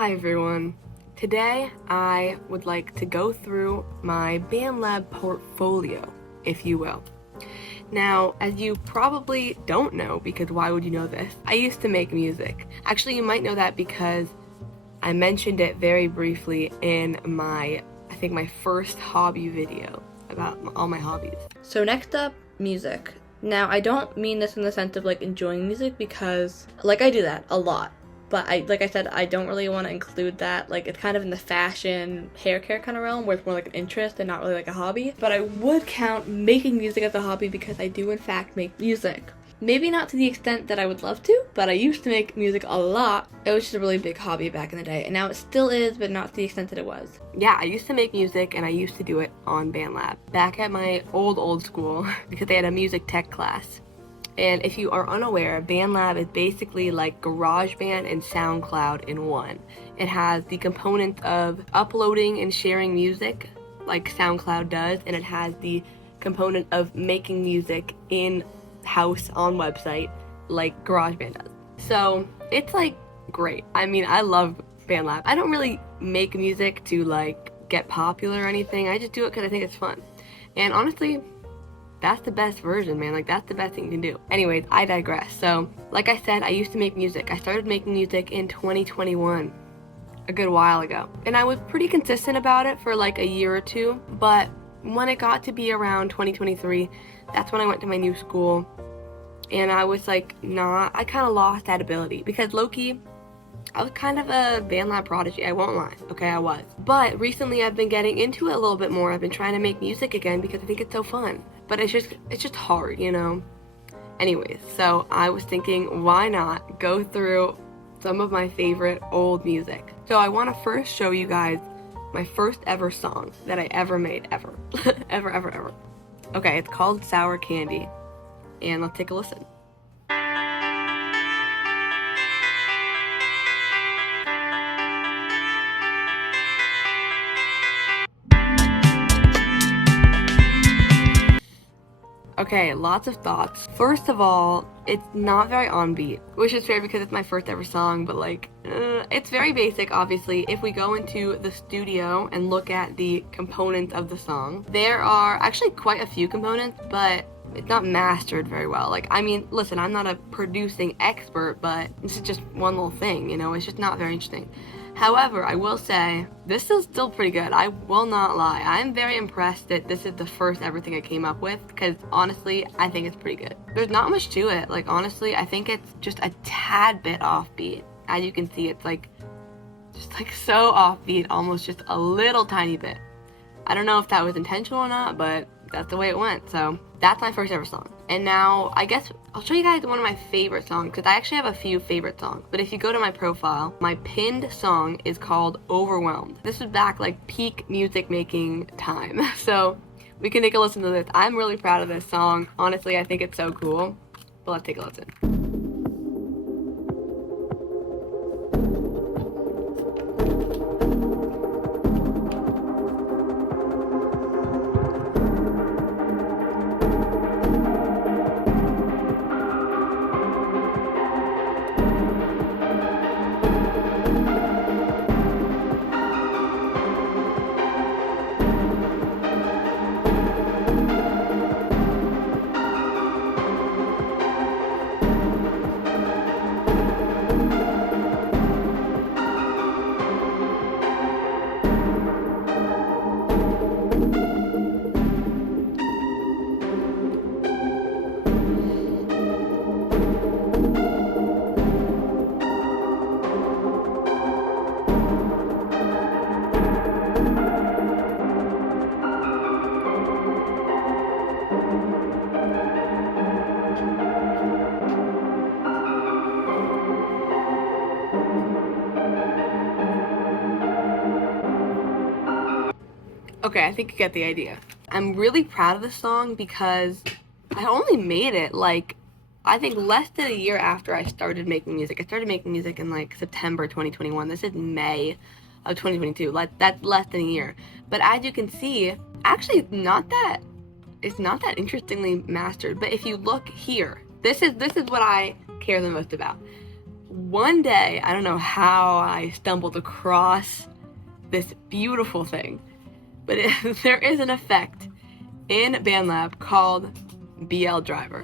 Hi everyone. Today I would like to go through my bandlab portfolio, if you will. Now, as you probably don't know, because why would you know this, I used to make music. Actually, you might know that because I mentioned it very briefly in my first hobby video about all my hobbies. So next up, music. Now, I don't mean this in the sense of enjoying music because I do that a lot. But like I said, I don't really want to include that. It's kind of in the fashion, hair care kind of realm where it's more an interest and not really a hobby. But I would count making music as a hobby because I do in fact make music. Maybe not to the extent that I would love to, but I used to make music a lot. It was just a really big hobby back in the day, and now it still is, but not to the extent that it was. Yeah, I used to make music, and I used to do it on bandlab. Back at my old school, because they had a music tech class. And if you are unaware, bandlab is basically like GarageBand and SoundCloud in one. It has the components of uploading and sharing music, like SoundCloud does, and it has the component of making music in-house on website, like GarageBand does. So it's great. I mean, I love bandlab. I don't really make music to get popular or anything. I just do it because I think it's fun. And honestly, that's the best version, man. That's the best thing you can do. Anyways, I digress. So, like I said, I used to make music. I started making music in 2021, a good while ago. And I was pretty consistent about it for a year or two. But when it got to be around 2023, that's when I went to my new school. And I was I kind of lost that ability. Because low-key, I was kind of a bandlab prodigy, I won't lie. Okay, I was. But recently I've been getting into it a little bit more. I've been trying to make music again because I think it's so fun. But it's just hard, you know? Anyways, so I was thinking, why not go through some of my favorite old music? So I want to first show you guys my first ever song that I ever made, ever. ever. Okay, it's called Sour Candy. And let's take a listen. Okay, lots of thoughts. First of all, it's not very on beat, which is fair because it's my first ever song, but it's very basic, obviously. If we go into the studio and look at the components of the song, there are actually quite a few components, but it's not mastered very well. I mean, listen, I'm not a producing expert, but this is just one little thing, you know? It's just not very interesting. However, I will say, this is still pretty good. I will not lie. I'm very impressed that this is the first ever thing I came up with, because honestly, I think it's pretty good. There's not much to it. Honestly, I think it's just a tad bit offbeat. As you can see, it's just so offbeat, almost just a little tiny bit. I don't know if that was intentional or not, but that's the way it went. So that's my first ever song. And now I guess I'll show you guys one of my favorite songs, because I actually have a few favorite songs. But if you go to my profile, my pinned song is called Overwhelmed. This was back peak music making time. So we can take a listen to this. I'm really proud of this song. Honestly, I think it's so cool. But let's take a listen. Okay, I think you get the idea. I'm really proud of this song because I only made it I think less than a year after I started making music. I started making music in September 2021. This is May of 2022. That's less than a year. But as you can see, actually it's not that interestingly mastered. But if you look here, this is what I care the most about. one day, I don't know how I stumbled across this beautiful thing, but there is an effect in BandLab called BL Driver.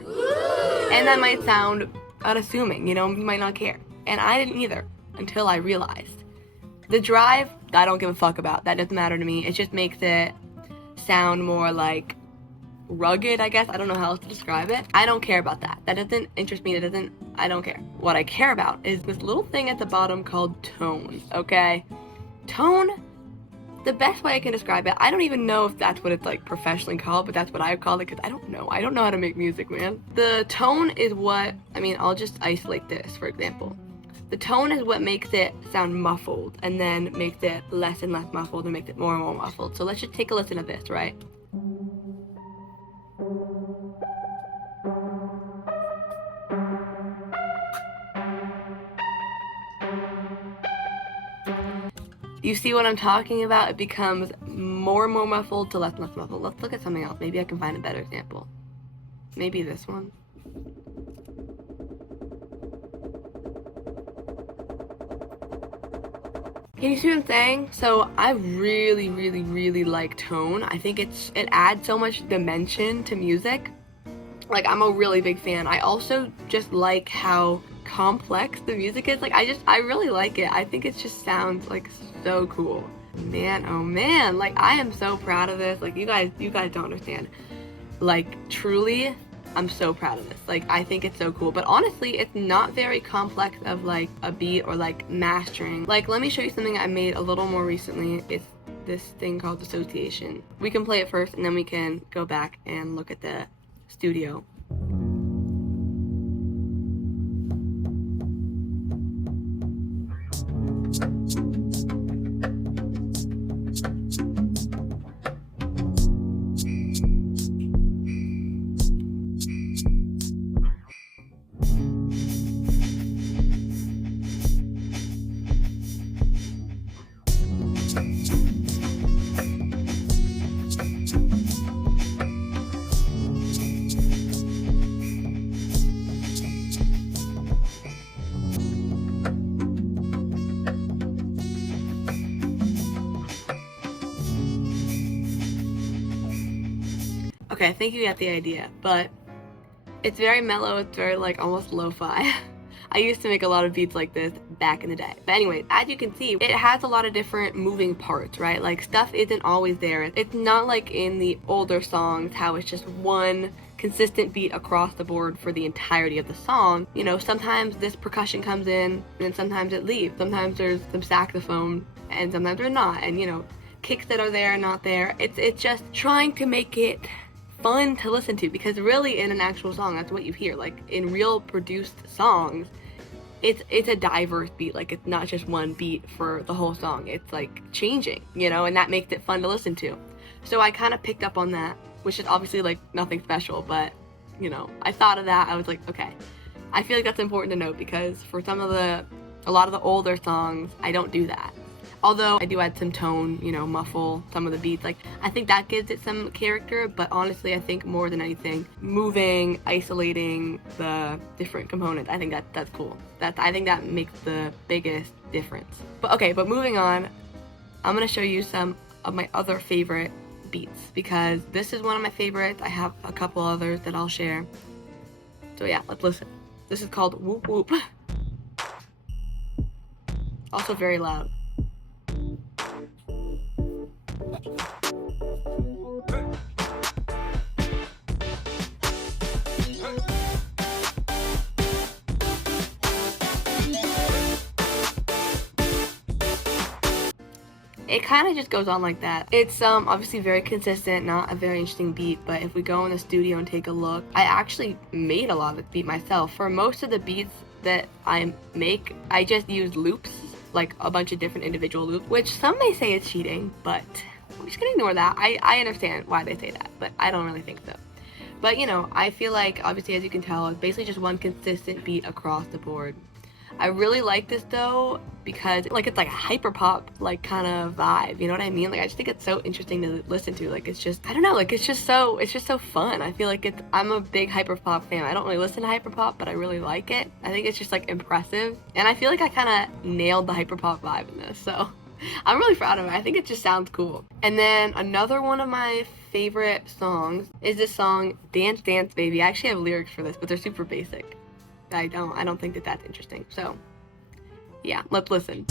And that might sound unassuming, you know, you might not care. And I didn't either until I realized. The drive, I don't give a fuck about. That doesn't matter to me. It just makes it sound more like rugged, I guess. I don't know how else to describe it. I don't care about that. That doesn't interest me. I don't care. What I care about is this little thing at the bottom called tone, okay? Tone, the best way I can describe it, I don't even know if that's what it's like professionally called, but that's what I've called it because I don't know. I don't know how to make music, man. The tone is what, I mean, I'll just isolate this, for example. The tone is what makes it sound muffled and then makes it less and less muffled and makes it more and more muffled. So let's just take a listen to this, right? You see what I'm talking about? It becomes more and more muffled to less and less muffled. Let's look at something else. Maybe I can find a better example. Maybe this one. Can you see what I'm saying? So I really, really, really like tone. I think it adds so much dimension to music. Like, I'm a really big fan. I also just like how complex the music is. Like, I really like it. I think it just sounds like so cool. Man, oh man, like I am so proud of this. Like you guys don't understand. Like truly, I'm so proud of this. Like I think it's so cool. But honestly, it's not very complex of like a beat or like mastering. Like let me show you something I made a little more recently. It's this thing called Dissociation. We can play it first and then we can go back and look at the studio. Okay, I think you get the idea, but it's very mellow, it's very like almost lo-fi. I used to make a lot of beats like this back in the day. But anyway, as you can see, it has a lot of different moving parts, right? Like stuff isn't always there. It's not like in the older songs how it's just one consistent beat across the board for the entirety of the song. You know, sometimes this percussion comes in and sometimes it leaves. Sometimes there's some saxophone and sometimes there's not. And you know, kicks that are there and not there. It's just trying to make it fun to listen to, because really in an actual song that's what you hear. Like in real produced songs, it's a diverse beat. Like it's not just one beat for the whole song, it's like changing, you know, and that makes it fun to listen to. So I kind of picked up on that, which is obviously like nothing special, but you know, I thought of that. I was like, okay, I feel like that's important to note, because for a lot of the older songs I don't do that. Although I do add some tone, you know, muffle some of the beats. Like, I think that gives it some character, but honestly, I think more than anything, moving, isolating the different components, I think that's cool. I think that makes the biggest difference. But moving on, I'm gonna show you some of my other favorite beats, because this is one of my favorites. I have a couple others that I'll share. So yeah, let's listen. This is called Whoop Whoop. Also very loud. It kind of just goes on like that. It's obviously very consistent, not a very interesting beat, but if we go in the studio and take a look, I actually made a lot of this beat myself. For most of the beats that I make, I just use loops, like a bunch of different individual loops, which some may say it's cheating, but I'm just gonna ignore that. I understand why they say that, but I don't really think so. But you know, I feel like, obviously as you can tell, it's basically just one consistent beat across the board. I really like this though, because like it's like a hyper pop like kind of vibe, you know what I mean? Like I just think it's so interesting to listen to. Like it's just, I don't know, like it's just so fun. I feel like I'm a big hyper pop fan. I don't really listen to hyper pop, but I really like it. I think it's just like impressive, and I feel like I kind of nailed the hyper pop vibe in this, so I'm really proud of it. I think it just sounds cool. And then another one of my favorite songs is this song Dance Dance Baby. I actually have lyrics for this, but they're super basic. I don't think that that's interesting. So yeah, let's listen.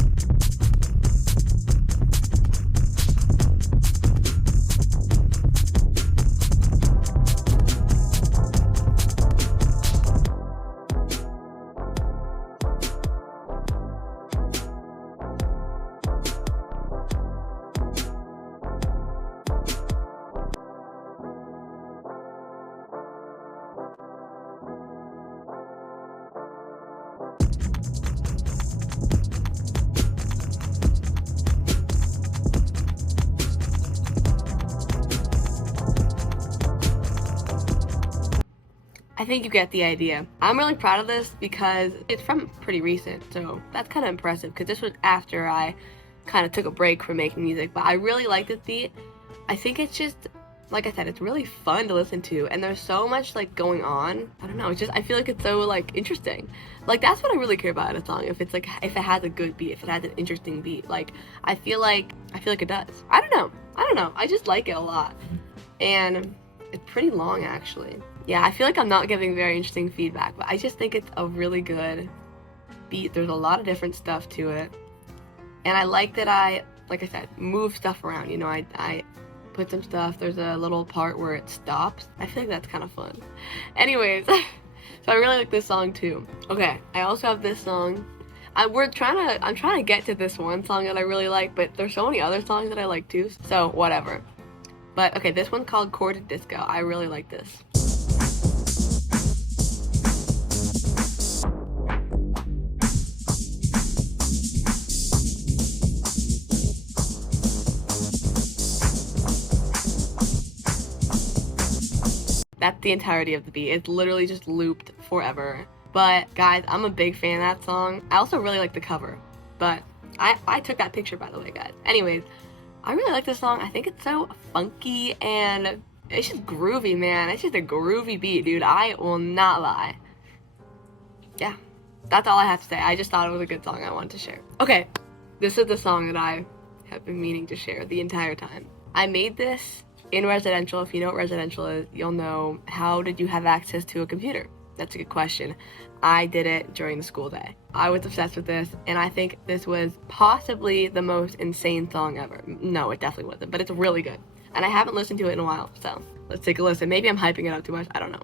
I think you get the idea. I'm really proud of this because it's from pretty recent, so that's kind of impressive because this was after I kind of took a break from making music, but I really like this beat. I think it's just, like I said, it's really fun to listen to, and there's so much like going on. I don't know, it's just, I feel like it's so like interesting. Like that's what I really care about in a song. If it's like, if it has a good beat, if it has an interesting beat, like I feel like it does. I don't know. I just like it a lot, and it's pretty long actually. Yeah, I feel like I'm not giving very interesting feedback, but I just think it's a really good beat. There's a lot of different stuff to it, and I like that like I said, move stuff around. You know, I put some stuff. There's a little part where it stops. I feel like that's kind of fun. Anyways, so I really like this song too. Okay, I also have this song. I'm trying to get to this one song that I really like, but there's so many other songs that I like too. So whatever. But okay, this one's called Chorded Disco. I really like this. That's the entirety of the beat. It's literally just looped forever. But guys, I'm a big fan of that song. I also really like the cover. But I took that picture, by the way, guys. Anyways, I really like this song. I think it's so funky and it's just groovy, man. It's just a groovy beat, dude. I will not lie. Yeah, that's all I have to say. I just thought it was a good song I wanted to share. Okay, this is the song that I have been meaning to share the entire time. I made this in residential. If you know what residential is, you'll know. How did you have access to a computer? That's a good question. I did it during the school day. I was obsessed with this, and I think this was possibly the most insane song ever. No, it definitely wasn't, but it's really good. And I haven't listened to it in a while, so let's take a listen. Maybe I'm hyping it up too much. I don't know.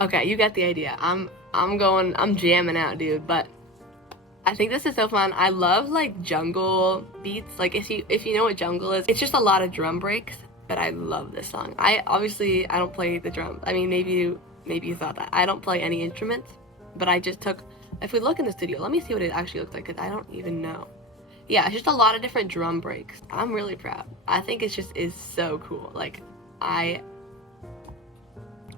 Okay, you get the idea. I'm jamming out, dude, but I think this is so fun. I love like jungle beats. Like if you know what jungle is, it's just a lot of drum breaks, but I love this song. I don't play the drums. I mean, maybe you thought that. I don't play any instruments, but I just took, if we look in the studio, let me see what it actually looks like, because I don't even know. Yeah, it's just a lot of different drum breaks. I'm really proud. I think it's just is so cool. Like I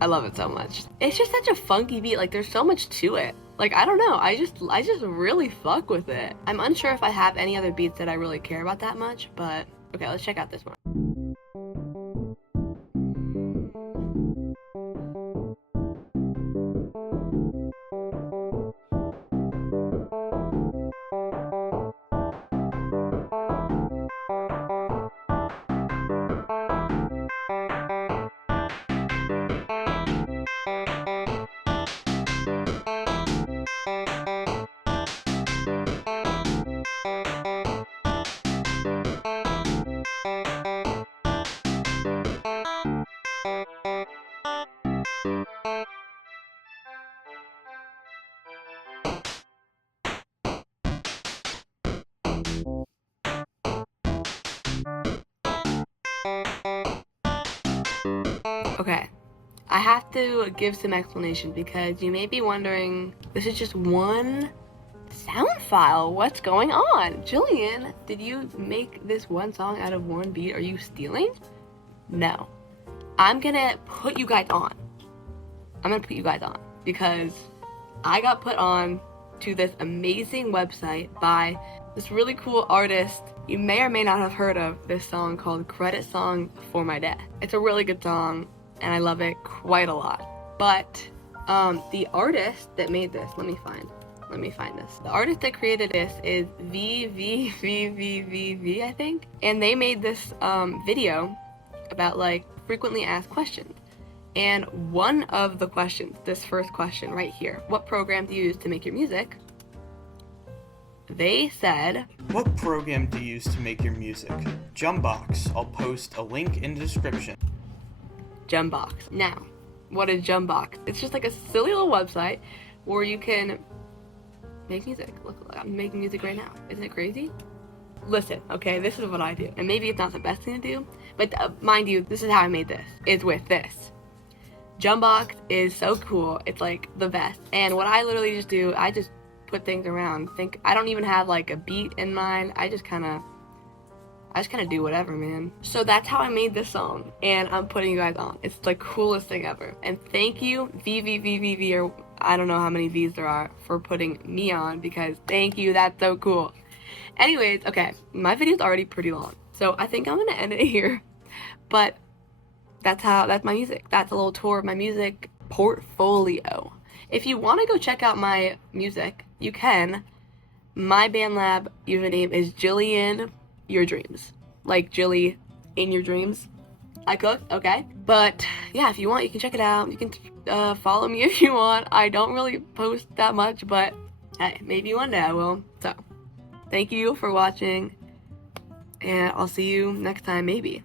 love it so much. It's just such a funky beat. Like there's so much to it. Like I don't know. I just really fuck with it. I'm unsure if I have any other beats that I really care about that much, but okay, let's check out this one. Okay, I have to give some explanation because you may be wondering, this is just one sound file. What's going on? Jillian, did you make this one song out of one beat? Are you stealing? No. I'm gonna put you guys on. Because I got put on to this amazing website by this really cool artist. You may or may not have heard of this song called Credit Song for My Dad. It's a really good song and I love it quite a lot. But the artist that made this, let me find this. The artist that created this is VVVVVV, I think. And they made this video about like frequently asked questions. And one of the questions, this first question right here, what program do you use to make your music? They said, what program do you use to make your music? Jumbox. I'll post a link in the description. Jumbox. Now, what is Jumbox? It's just like a silly little website where you can make music. Look, I'm making music right now. Isn't it crazy? Listen, okay, this is what I do. And maybe it's not the best thing to do, but mind you, this is how I made this, is with this. Jumbox is so cool. It's like the best. And what I literally just do, I just put things around. I don't even have like a beat in mind. I just kind of do whatever, man. So that's how I made this song, and I'm putting you guys on. It's the coolest thing ever. And thank you, VVVVV, or I don't know how many V's there are, for putting me on, because thank you, that's so cool. Anyways, okay, my video's already pretty long, so I think I'm gonna end it here. But that's my music. That's a little tour of my music portfolio. If you want to go check out my music, you can. My bandlab username is Jillian Your Dreams, like Jilly in your dreams. I cook, okay? But yeah, if you want, you can check it out. You can follow me if you want. I don't really post that much, but hey, maybe one day I will. So thank you for watching, and I'll see you next time, maybe.